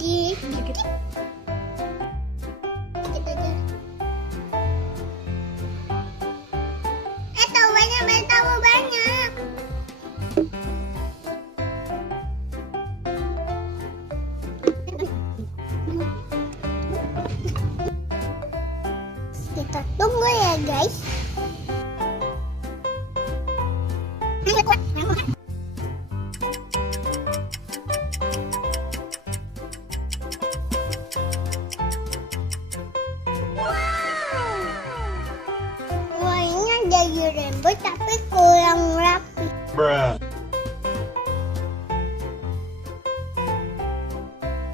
di dikit aja. Tahu banyak, tahu banyak. Kita tunggu ya guys. Warnanya dari rainbow tapi